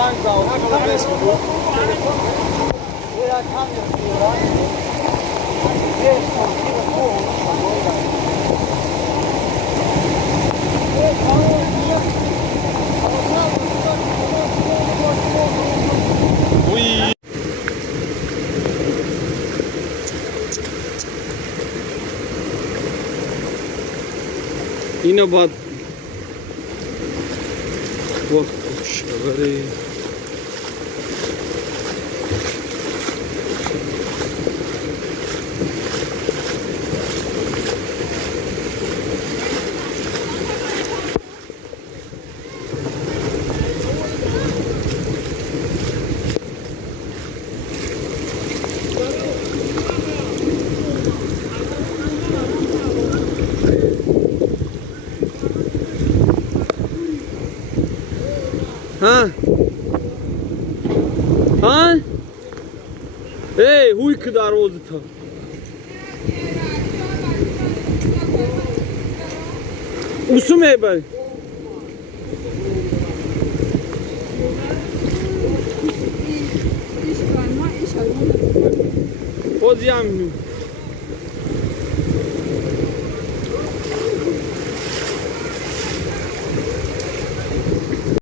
زنگ زاو همه بس بود و یک همین دیران یک توصیل خوب وی اینو باید وقت شبری ها ها ای هوی که دروازه تا اوسو میبری بازی هم